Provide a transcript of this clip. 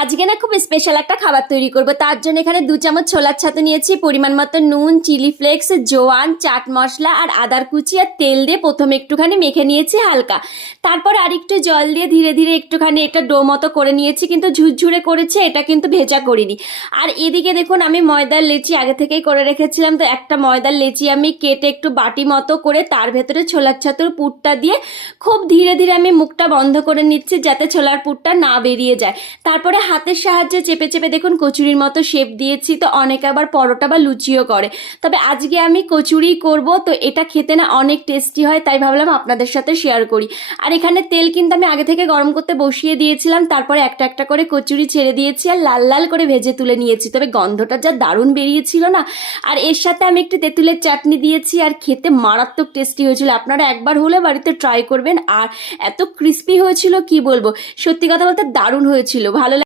আজকে না খুব স্পেশাল একটা খাবার তৈরি করব। তার জন্য এখানে 2 চামচ ছোলার ছাতু নিয়েছি, পরিমাণ মতো নুন, চিলি ফ্লেক্স, জোয়ান, চাট মশলা আর আদার কুচি আর তেল দিয়ে প্রথমে একটুখানি মেখে নিয়েছি হালকা। তারপর আরেকটু জল দিয়ে ধীরে ধীরে একটুখানি এটা ডো মতো করে নিয়েছি, কিন্তু ঝুরঝুরে করেছে, এটা কিন্তু ভেজা করিনি। আর এদিকে দেখুন আমি ময়দার লেচি আগে থেকেই করে রেখেছিলাম, তো একটা ময়দার লেচি আমি কেটে একটু বাটি মতো করে তার ভেতরে ছোলার ছাতুর পুরটা দিয়ে খুব ধীরে ধীরে আমি মুখটা বন্ধ করে নিচ্ছি যাতে ছোলার পুরটা না বেরিয়ে যায়। তারপরে হাতের সাহায্যে চেপে চেপে দেখুন কচুরির মতো শেপ দিয়েছি। তো অনেকে আবার পরোটা বা লুচিও করে, তবে আজকে আমি কচুরি করব। তো এটা খেতে না অনেক টেস্টি হয়, তাই ভাবলাম আপনাদের সাথে শেয়ার করি। আর এখানে তেল কিন্তু আমি আগে থেকে গরম করতে বসিয়ে দিয়েছিলাম, তারপরে একটা একটা করে কচুরি ছেড়ে দিয়েছি আর লাল লাল করে ভেজে তুলে নিয়েছি। তবে গন্ধটা যা দারুণ বেরিয়েছিল না। আর এর সাথে আমি একটু তেঁতুলের চাটনি দিয়েছি, আর খেতে মারাত্মক টেস্টি হয়েছিল। আপনারা একবার হলে বাড়িতে ট্রাই করবেন। আর এত ক্রিস্পি হয়েছিল কি বলবো, সত্যি কথা বলতে দারুণ হয়েছিল। ভালো